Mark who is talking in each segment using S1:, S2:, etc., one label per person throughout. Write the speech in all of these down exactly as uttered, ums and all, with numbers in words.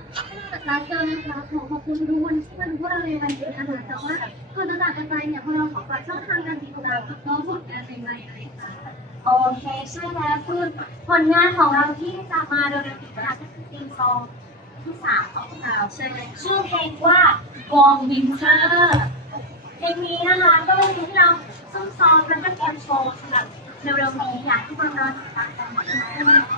S1: ร้านเจอนะคะขอขอบคุณทุกคนที่มาดูพวกเราในวันนี้นะคะแต่ว่าก่อนจะจากกันไปเนี่ยพวกเราขอฝากช่องทางการติดตามแล้วก็ผลงานใหม่ๆหน่อยค่ะโอเคใช่แล้วคือผลงานของเราที่จะมาเร็วๆนี้นะคะก็คือทีมซองที่สามของเราใช่ไหมชื่อเพลงว่าวอร์มวินเทอร์เพลงนี้นะคะก็เป็นเพลงที่เราซุ่มซ้อมแล้วก็เตรียมโชว์สำหรับเร็วๆนี้อยากให้ทุกคนรอติดตามกันนะคะ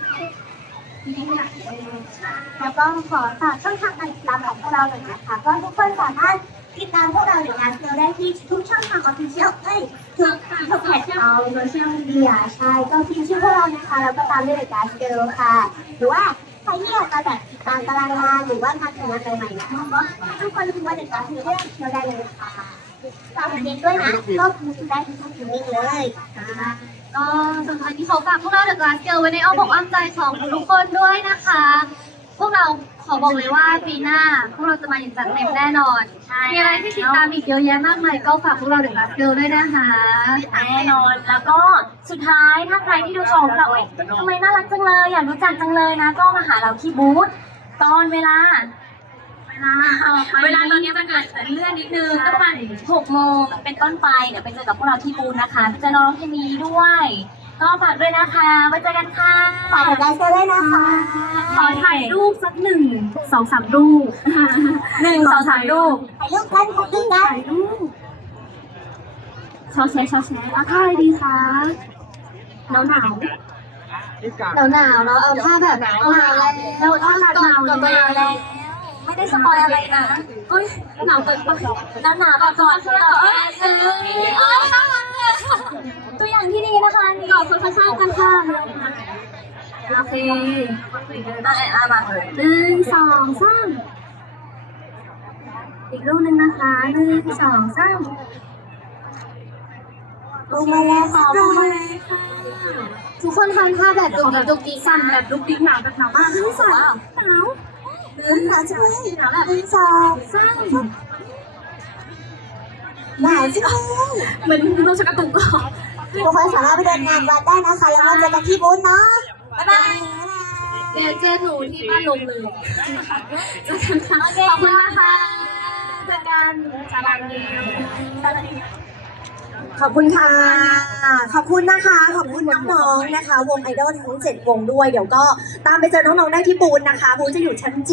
S1: แล้วก็ขอฝากช่องทางการติดตามของพวกเราหน่อยนะคะก็ทุกคนสามารถติดตามพวกเราหรืองานเราได้ที่ทุกช่องทางออฟฟิเชียลเอ้ยทุกทุกแพลตฟอร์มโซเชียลมีเดียใช่ก็พิมพ์ชื่อพวกเรานะคะแล้วก็ตามด้วยรายการเจอค่ะหรือว่าใครที่อยากจะแบบติดตามตารางงานหรือว่าการทำงานใหม่ๆนะคะก็ทุกคนพิมพ์ว่ารายการเจอเราได้เลยค่ะฝากเพลงด้วยนะก็พิมพ์ได้ทุกช่องทางเลยก็สุดท้ายที่เขาฝากพวกเราเดอะกลาสเกิร์ลไว้ในอ้อมอกอ้อมใจของทุกคนด้วยนะคะ พวกเราขอบอกเลยว่าปีหน้าพวกเราจะมาอย่างจัดเต็มแน่นอนมีอะไรที่ติดตามอีกเยอะแยะมากมายก็ฝากพวกเราเดอะกลาสเกิร์ลด้วยนะคะ
S2: แน่นอนแล้วก็สุดท้ายถ้าใครที่ดูโชว์เราเอ้ยทำไมน่ารักจังเลยอยากรู้จักจังเลยนะก็มาหาเราที่บูธตอนเวลาเวลาเวลาตอนนี้มันเกิดเลื่อนนิดนึงก็ประมาณหกโมงเป็นต้นไปเดี๋ยวไปเจอกับพวกเราที่บูธนะคะไปเจอน้องเคมีด้วยก็ฝากด้วยนะคะไว้เจอกันค่ะ
S1: ฝากกันด้วยนะคะ
S2: ขอถ่ายรูปสักหนึ่งสองสามรูปหนึ่งสองสามรูป
S1: ถ่ายรูปกันถ่ายรูปกันถ่ายรูป
S2: ชอแชร์ชอแชร์แล้วท่าอะไรดีคะหนาวหนาว
S1: หนาวหนาวเนาะเอาท่าแบบหนาวแล้ว
S2: เราท่าหนาวหนาวแล้วไม่ได้สปอยอะไรนะเอ้ยหนาวเกินไปหนาวหนาวก่อนก่อนเอ้ยเออตัวอย่างที่ดีนะคะนี่ก่อนคนข้างๆกันค่ะโอเคอ่ะอ่ะมาหนึ่งสองสามอีกรูปหนึ่งนะคะหนึ่งสองสาม
S1: ลงมาแล้วค่ะลงมาเลยทุกคนทำท่าแบบดุกดิกดุกดิกสั่นแบบดุกดิกหนาวแบบหนาวมากทั้งสั่นหนาวหนาวจังเลยหนาวแบบสองสามหนาวจังเลย
S2: เหมือนเราจะกระตุกก็
S1: ทุกคนสามารถไปเดินงานวัดได้นะคะแล้วก็เจอกันที่บูธเนาะบ๊ายบาย
S2: เดี๋ยวเจอหนูที่บ้านลมเลยเจอกันค่ะขอบคุณนะคะเจอกันสารังเดียว
S3: ขอบคุณค่ะ ขอบคุณนะคะ ขอบคุณน้องๆนะคะ วงไอดอลทั้งเจ็ดวงด้วย เดี๋ยวก็ตามไปเจอน้องๆได้ที่บูธนะคะ บูธจะอยู่ชั้น